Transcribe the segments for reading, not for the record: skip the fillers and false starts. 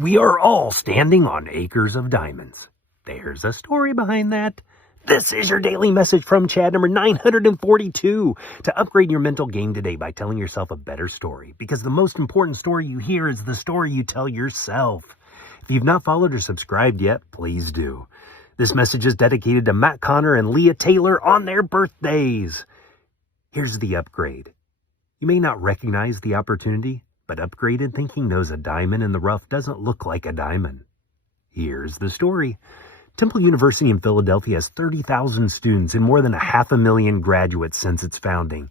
We are all standing on acres of diamonds. There's a story behind that. This is your daily message from Chad number 942 to upgrade your mental game today by telling yourself a better story, because the most important story you hear is the story you tell yourself. If you've not followed or subscribed yet, please do. This message is dedicated to Matt Connor and Leah Taylor on their birthdays. Here's the upgrade. You may not recognize the opportunity, but upgraded thinking knows a diamond in the rough doesn't look like a diamond. Here's the story. Temple University in Philadelphia has 30,000 students and more than 500,000 graduates since its founding.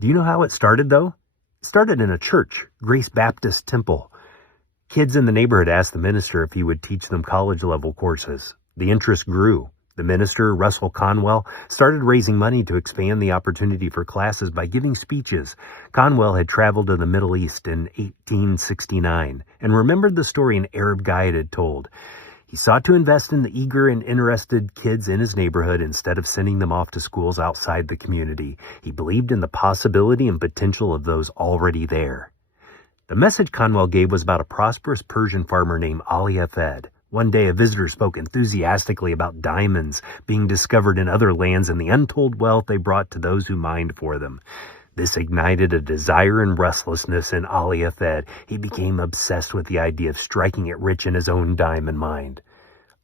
Do you know how it started, though? It started in a church, Grace Baptist Temple. Kids in the neighborhood asked the minister if he would teach them college-level courses. The interest grew. The minister, Russell Conwell, started raising money to expand the opportunity for classes by giving speeches. Conwell had traveled to the Middle East in 1869 and remembered the story an Arab guide had told. He sought to invest in the eager and interested kids in his neighborhood instead of sending them off to schools outside the community. He believed in the possibility and potential of those already there. The message Conwell gave was about a prosperous Persian farmer named Ali Hafed. One day, a visitor spoke enthusiastically about diamonds being discovered in other lands and the untold wealth they brought to those who mined for them. This ignited a desire and restlessness in Ali Hafed. He became obsessed with the idea of striking it rich in his own diamond mine.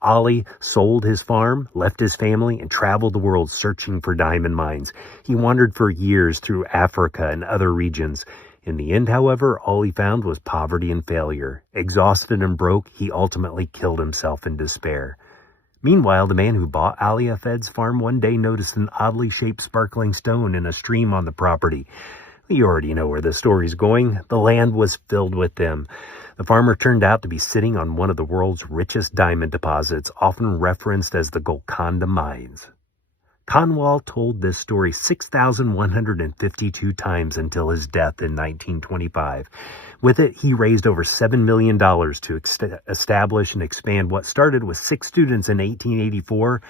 Ali sold his farm, left his family, and traveled the world searching for diamond mines. He wandered for years through Africa and other regions. In the end, however, all he found was poverty and failure. Exhausted and broke, he ultimately killed himself in despair. Meanwhile, the man who bought Ali Hafed's farm one day noticed an oddly shaped sparkling stone in a stream on the property. You already know where the story's going. The land was filled with them. The farmer turned out to be sitting on one of the world's richest diamond deposits, often referenced as the Golconda Mines. Conwell told this story 6,152 times until his death in 1925. With it, he raised over $7 million to establish and expand what started with 6 students in 1884,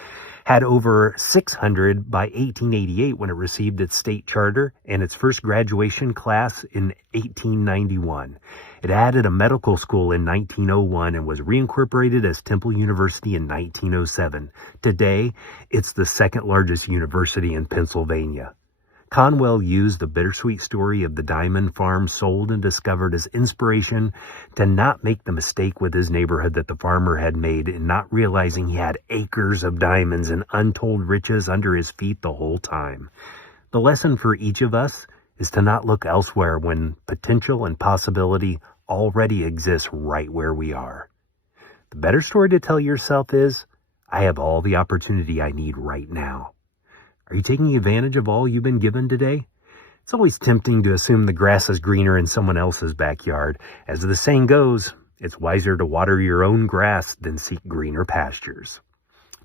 had over 600 by 1888 when it received its state charter and its first graduation class in 1891. It added a medical school in 1901 and was reincorporated as Temple University in 1907. Today, it's the second largest university in Pennsylvania. Conwell used the bittersweet story of the diamond farm sold and discovered as inspiration to not make the mistake with his neighborhood that the farmer had made in not realizing he had acres of diamonds and untold riches under his feet the whole time. The lesson for each of us is to not look elsewhere when potential and possibility already exists right where we are. The better story to tell yourself is, I have all the opportunity I need right now. Are you taking advantage of all you've been given today? It's always tempting to assume the grass is greener in someone else's backyard. As the saying goes, it's wiser to water your own grass than seek greener pastures.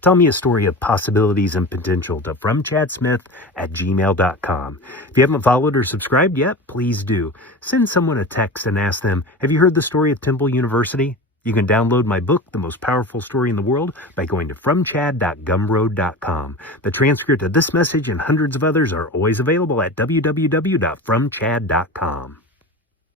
Tell me a story of possibilities and potential to fromchadsmith@gmail.com. If you haven't followed or subscribed yet, please do. Send someone a text and ask them, have you heard the story of Temple University? You can download my book, The Most Powerful Story in the World, by going to fromchad.gumroad.com. The transcript of this message and hundreds of others are always available at www.fromchad.com.